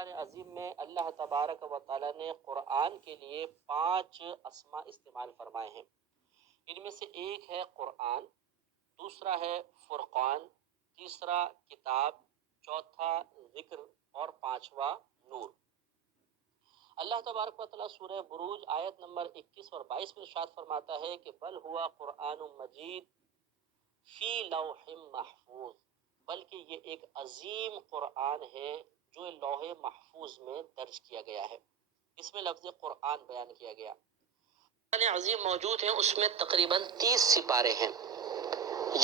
قرآن عظیم میں اللہ تبارک و تعالیٰ نے قرآن کے لیے 5 اسماء استعمال فرمائے ہیں۔ ان میں سے ایک ہے قرآن، دوسرا ہے فرقان، تیسرا کتاب، چوتھا ذکر اور پانچواں نور۔ اللہ تبارک و تعالیٰ سورہ بروج آیت نمبر 21 اور 22 میں ارشاد فرماتا ہے کہ بل ہوا قرآن مجید فی لوح محفوظ، بلکہ یہ ایک عظیم قرآن ہے جو لوح محفوظ میں درج کیا گیا ہے۔ اس میں لفظ قرآن بیان کیا گیا۔ قرآن عظیم موجود ہے، اس میں تقریباً 30 سپارے ہیں۔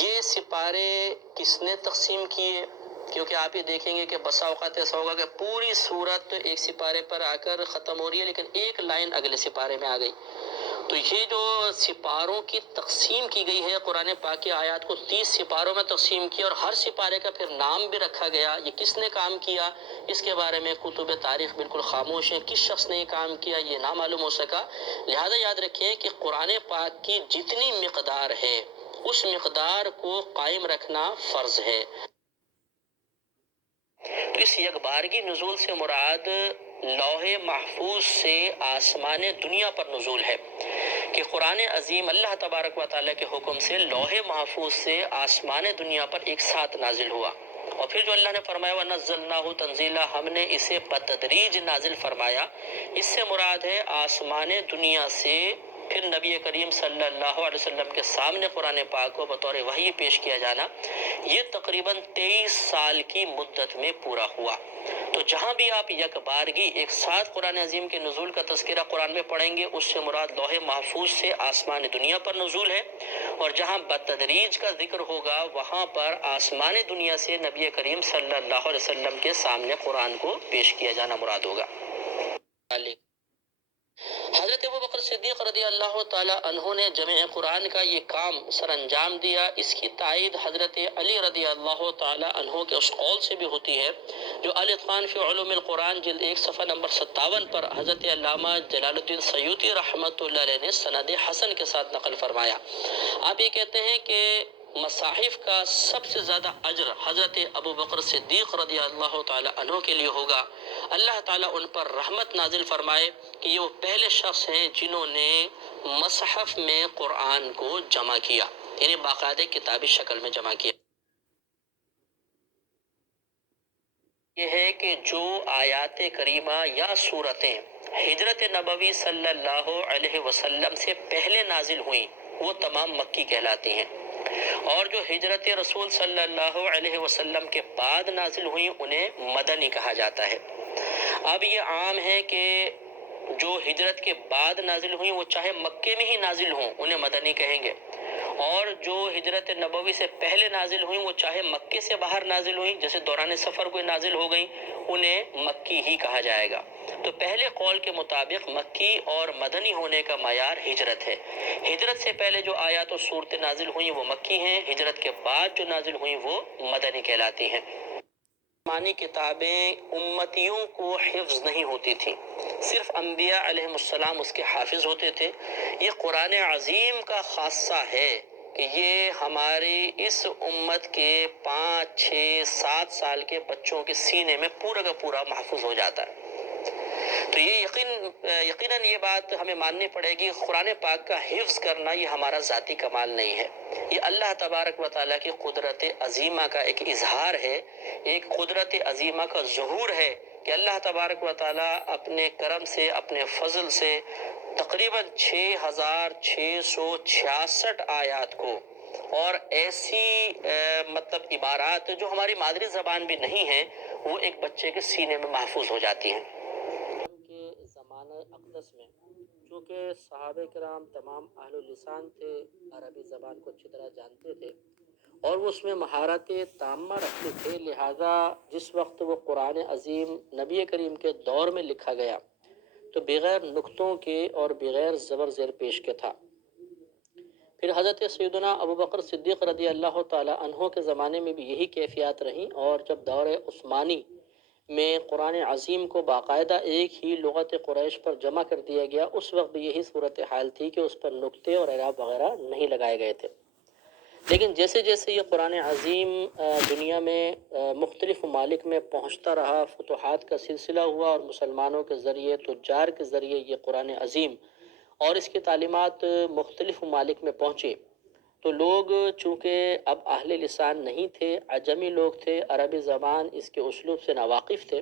یہ سپارے کس نے تقسیم کیے؟ کیونکہ آپ یہ دیکھیں گے کہ بسا اوقات ایسا ہوگا کہ پوری سورت ایک سپارے پر آ کر ختم ہو رہی ہے لیکن ایک لائن اگلے سپارے میں آ گئی۔ تو یہ جو سپاروں کی تقسیم کی گئی ہے، قرآن پاک کی آیات کو 30 سپاروں میں تقسیم کیا اور ہر سپارے کا پھر نام بھی رکھا گیا۔ یہ کس نے کام کیا اس کے بارے میں کتب تاریخ بالکل خاموش ہیں، کس شخص نے یہ کام کیا یہ نہ معلوم ہو سکا۔ لہذا یاد رکھیں کہ قرآن پاک کی جتنی مقدار ہے اس مقدار کو قائم رکھنا فرض ہے۔ تو اس یکبارگی نزول سے مراد لوح محفوظ سے آسمان دنیا پر نزول ہے کہ قرآن عظیم اللہ تبارک و تعالیٰ کے حکم سے لوح محفوظ سے آسمان دنیا پر ایک ساتھ نازل ہوا۔ اور پھر جو اللہ نے فرمایا وَنَزَّلْنَاهُ تَنزِيلًا، ہم نے اسے بتدریج نازل فرمایا، اس سے مراد ہے آسمان دنیا سے پھر نبی کریم صلی اللہ علیہ وسلم کے سامنے قرآن پاک کو بطور وحی پیش کیا جانا، یہ تقریباً 23 سال کی مدت میں پورا ہوا۔ تو جہاں بھی آپ یکبارگی ایک ساتھ قرآن عظیم کے نزول کا تذکرہ قرآن میں پڑھیں گے، اس سے مراد لوح محفوظ سے آسمان دنیا پر نزول ہے، اور جہاں بتدریج کا ذکر ہوگا وہاں پر آسمان دنیا سے نبی کریم صلی اللہ علیہ وسلم کے سامنے قرآن کو پیش کیا جانا مراد ہوگا۔ حضرت ابوبکر صدیق رضی اللہ تعالی عنہ نے جمع قرآن کا یہ کام سر انجام دیا۔ اس کی تائید حضرت علی رضی اللہ تعالی عنہ کے اس قول سے بھی ہوتی ہے جو الاتقان فی علوم القرآن جلد 1 صفحہ نمبر 57 پر حضرت علامہ جلال الدین سیوطی رحمۃ اللہ علیہ نے سند حسن کے ساتھ نقل فرمایا۔ آپ یہ کہتے ہیں کہ مصاحف کا سب سے زیادہ اجر حضرت ابوبکر صدیق رضی اللہ تعالی عنہ کے لیے ہوگا۔ اللہ تعالیٰ ان پر رحمت نازل فرمائے کہ یہ وہ پہلے شخص ہیں جنہوں نے مصحف میں قرآن کو جمع کیا، یعنی باقاعدہ کتابی شکل میں جمع کیا۔ یہ ہے کہ جو آیات کریمہ یا سورتیں ہجرت نبوی صلی اللہ علیہ وسلم سے پہلے نازل ہوئیں وہ تمام مکی کہلاتی ہیں، اور جو ہجرت رسول صلی اللہ علیہ وسلم کے بعد نازل ہوئیں انہیں مدنی کہا جاتا ہے۔ اب یہ عام ہے کہ جو ہجرت کے بعد نازل ہوئیں وہ چاہے مکے میں ہی نازل ہوں انہیں مدنی کہیں گے، اور جو ہجرت نبوی سے پہلے نازل ہوئیں وہ چاہے مکے سے باہر نازل ہوئیں، جیسے دوران سفر کوئی نازل ہو گئیں، انہیں مکی ہی کہا جائے گا۔ تو پہلے قول کے مطابق مکی اور مدنی ہونے کا معیار ہجرت ہے۔ ہجرت سے پہلے جو آیات و صورتیں نازل ہوئیں وہ مکی ہیں، ہجرت کے بعد جو نازل ہوئیں وہ مدنی کہلاتی ہیں۔ آسمانی کتابیں امتیوں کو حفظ نہیں ہوتی تھیں، صرف انبیاء علیہ السلام اس کے حافظ ہوتے تھے۔ یہ قرآن عظیم کا خاصہ ہے کہ یہ ہماری اس امت کے 5، 6، 7 سال کے بچوں کے سینے میں پورا کا پورا محفوظ ہو جاتا ہے۔ تو یہ یقیناً یہ بات ہمیں ماننی پڑے گی، قرآن پاک کا حفظ کرنا یہ ہمارا ذاتی کمال نہیں ہے، یہ اللہ تبارک و تعالیٰ کی قدرت عظیمہ کا ایک اظہار ہے، ایک قدرت عظیمہ کا ظہور ہے کہ اللہ تبارک و تعالیٰ اپنے کرم سے اپنے فضل سے تقریباً 6666 آیات کو اور ایسی عبارات جو ہماری مادری زبان بھی نہیں ہیں وہ ایک بچے کے سینے میں محفوظ ہو جاتی ہیں۔ کے زمانہ اقدس میں چونکہ صحابہ کرام تمام اہل اللسان تھے، عربی زبان کو اچھی طرح جانتے تھے اور وہ اس میں مہارت تامہ رکھتے تھے، لہٰذا جس وقت وہ قرآن عظیم نبی کریم کے دور میں لکھا گیا تو بغیر نقطوں کے اور بغیر زبر زیر پیش کے تھا۔ پھر حضرت سیدنا ابوبکر صدیق رضی اللہ تعالی عنہ کے زمانے میں بھی یہی کیفیات رہیں، اور جب دور عثمانی میں قرآن عظیم کو باقاعدہ ایک ہی لغت قریش پر جمع کر دیا گیا، اس وقت بھی یہی صورتحال تھی کہ اس پر نقطے اور اعراب وغیرہ نہیں لگائے گئے تھے۔ لیکن جیسے جیسے یہ قرآن عظیم دنیا میں مختلف ممالک میں پہنچتا رہا، فتوحات کا سلسلہ ہوا اور مسلمانوں کے ذریعے، تجار کے ذریعے یہ قرآن عظیم اور اس کی تعلیمات مختلف ممالک میں پہنچے، تو لوگ چونکہ اب اہل لسان نہیں تھے، عجمی لوگ تھے، عربی زبان اس کے اسلوب سے ناواقف تھے،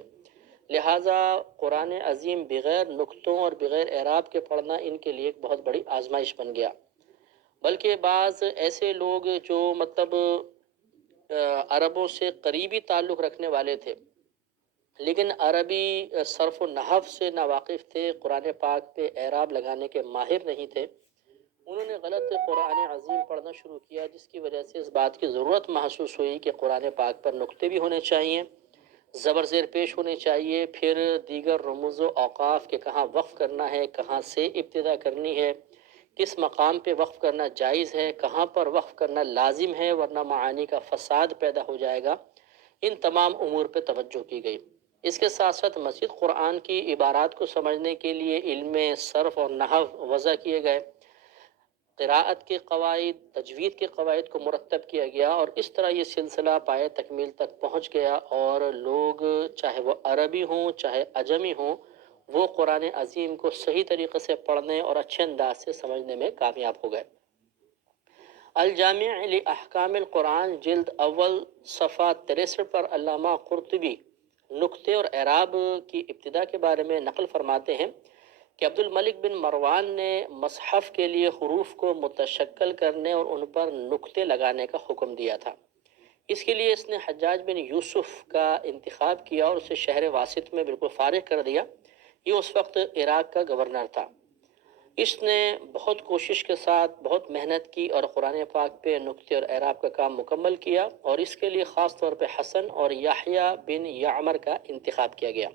لہٰذا قرآن عظیم بغیر نقطوں اور بغیر اعراب کے پڑھنا ان کے لیے ایک بہت بڑی آزمائش بن گیا۔ بلکہ بعض ایسے لوگ جو مطلب عربوں سے قریبی تعلق رکھنے والے تھے لیکن عربی صرف و نحو سے ناواقف تھے، قرآن پاک پہ اعراب لگانے کے ماہر نہیں تھے، انہوں نے غلط قرآن عظیم پڑھنا شروع کیا، جس کی وجہ سے اس بات کی ضرورت محسوس ہوئی کہ قرآن پاک پر نقطے بھی ہونے چاہیے، زبر زیر پیش ہونے چاہیے، پھر دیگر رموز و اوقاف کے کہاں وقف کرنا ہے، کہاں سے ابتدا کرنی ہے، کس مقام پہ وقف کرنا جائز ہے، کہاں پر وقف کرنا لازم ہے ورنہ معانی کا فساد پیدا ہو جائے گا، ان تمام امور پہ توجہ کی گئی۔ اس کے ساتھ ساتھ مزید قرآن کی عبارات کو سمجھنے کے لیے علم صرف اور نحو وضع کیے گئے، قراءت کے قواعد، تجوید کے قواعد کو مرتب کیا گیا، اور اس طرح یہ سلسلہ پائے تکمیل تک پہنچ گیا، اور لوگ چاہے وہ عربی ہوں چاہے عجمی ہوں، وہ قرآن عظیم کو صحیح طریقے سے پڑھنے اور اچھے انداز سے سمجھنے میں کامیاب ہو گئے۔ الجامع لاحکام القرآن جلد اول صفحہ 63 پر علامہ قرطبی نقطے اور اعراب کی ابتدا کے بارے میں نقل فرماتے ہیں کہ عبد الملک بن مروان نے مصحف کے لیے حروف کو متشکل کرنے اور ان پر نقطے لگانے کا حکم دیا تھا۔ اس کے لیے اس نے حجاج بن یوسف کا انتخاب کیا اور اسے شہر واسط میں بالکل فارغ کر دیا۔ یہ اس وقت عراق کا گورنر تھا۔ اس نے بہت کوشش کے ساتھ بہت محنت کی اور قرآن پاک پہ نقطے اور اعراب کا کام مکمل کیا، اور اس کے لیے خاص طور پہ حسن اور یحییٰ بن یعمر کا انتخاب کیا گیا۔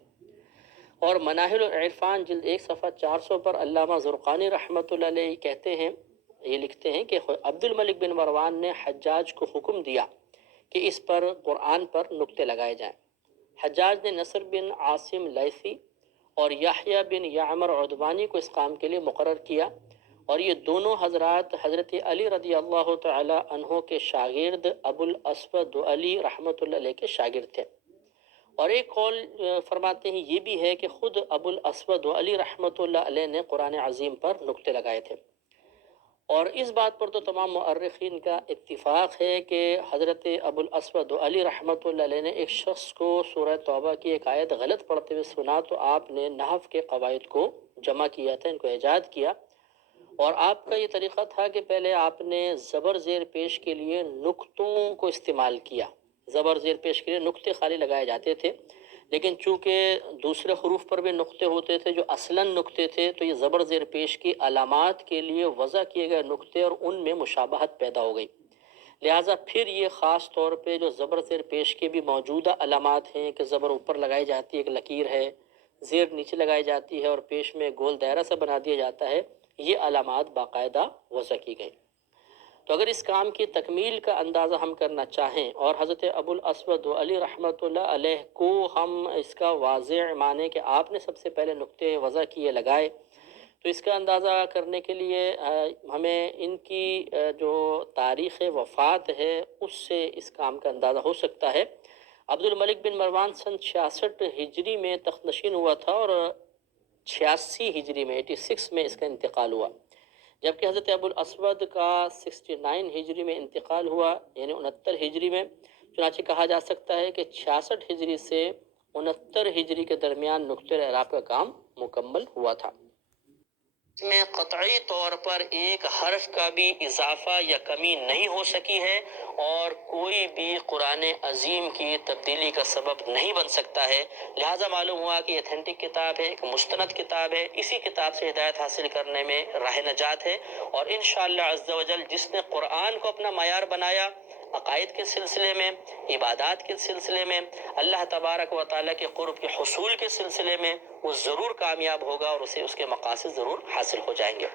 اور مناہل العرفان جلد 1 صفحہ 400 پر علامہ زرقانی رحمۃ اللہ علیہ کہتے ہیں، یہ لکھتے ہیں کہ عبد الملک بن مروان نے حجاج کو حکم دیا کہ اس پر قرآن پر نقطے لگائے جائیں۔ حجاج نے نصر بن عاصم لیثی اور یحییٰ بن یعمر عدوانی کو اس کام کے لیے مقرر کیا، اور یہ دونوں حضرات حضرت علی رضی اللہ تعالی عنہ کے شاگرد ابو الاسود علی رحمۃ اللہ علیہ کے شاگرد تھے۔ اور ایک قول فرماتے ہیں یہ بھی ہے کہ خود ابو الاسود علی رحمۃ اللہ علیہ نے قرآن عظیم پر نقطے لگائے تھے۔ اور اس بات پر تو تمام مؤرخین کا اتفاق ہے کہ حضرت ابو الاسود علی رحمۃ اللہ علیہ نے ایک شخص کو سورہ توبہ کی ایک آیت غلط پڑھتے ہوئے سنا، تو آپ نے نحو کے قواعد کو جمع کیا تھا، ان کو ایجاد کیا، اور آپ کا یہ طریقہ تھا کہ پہلے آپ نے زبر زیر پیش کے لیے نقطوں کو استعمال کیا، زبر زیر پیش کے لیے نقطے خالی لگائے جاتے تھے، لیکن چونکہ دوسرے حروف پر بھی نقطے ہوتے تھے جو اصلاً نقطے تھے، تو یہ زبر زیر پیش کی علامات کے لیے وضع کیے گئے نقطے اور ان میں مشابہت پیدا ہو گئی، لہٰذا پھر یہ خاص طور پہ جو زبر زیر پیش کے بھی موجودہ علامات ہیں کہ زبر اوپر لگائی جاتی ہے، ایک لکیر ہے، زیر نیچے لگائی جاتی ہے اور پیش میں گول دائرہ سا بنا دیا جاتا ہے، یہ علامات باقاعدہ وضع کی گئی۔ تو اگر اس کام کی تکمیل کا اندازہ ہم کرنا چاہیں اور حضرت ابو الاسود علی رحمۃ اللہ علیہ کو ہم اس کا واضح مانیں کہ آپ نے سب سے پہلے نقطے وضع کیے لگائے، تو اس کا اندازہ کرنے کے لیے ہمیں ان کی جو تاریخ وفات ہے اس سے اس کام کا اندازہ ہو سکتا ہے۔ عبد الملک بن مروان سن 66 ہجری میں تخت نشین ہوا تھا، اور 86 ہجری میں 86 میں اس کا انتقال ہوا، جبکہ حضرت ابو الاسود کا 69 ہجری میں انتقال ہوا، یعنی 69 ہجری میں۔ چنانچہ کہا جا سکتا ہے کہ 66 ہجری سے 69 ہجری کے درمیان نقطۂ اعراب کا کام مکمل ہوا تھا۔ اس میں قطعی طور پر ایک حرف کا بھی اضافہ یا کمی نہیں ہو سکی ہے، اور کوئی بھی قرآن عظیم کی تبدیلی کا سبب نہیں بن سکتا ہے، لہٰذا معلوم ہوا کہ یہ اتھینٹک کتاب ہے، ایک مستند کتاب ہے، اسی کتاب سے ہدایت حاصل کرنے میں راہ نجات ہے، اور انشاءاللہ عز و جل جس نے قرآن کو اپنا معیار بنایا، عقائد کے سلسلے میں، عبادات کے سلسلے میں، اللہ تبارک و تعالیٰ کے قرب کے حصول کے سلسلے میں، وہ ضرور کامیاب ہوگا اور اسے اس کے مقاصد ضرور حاصل ہو جائیں گے۔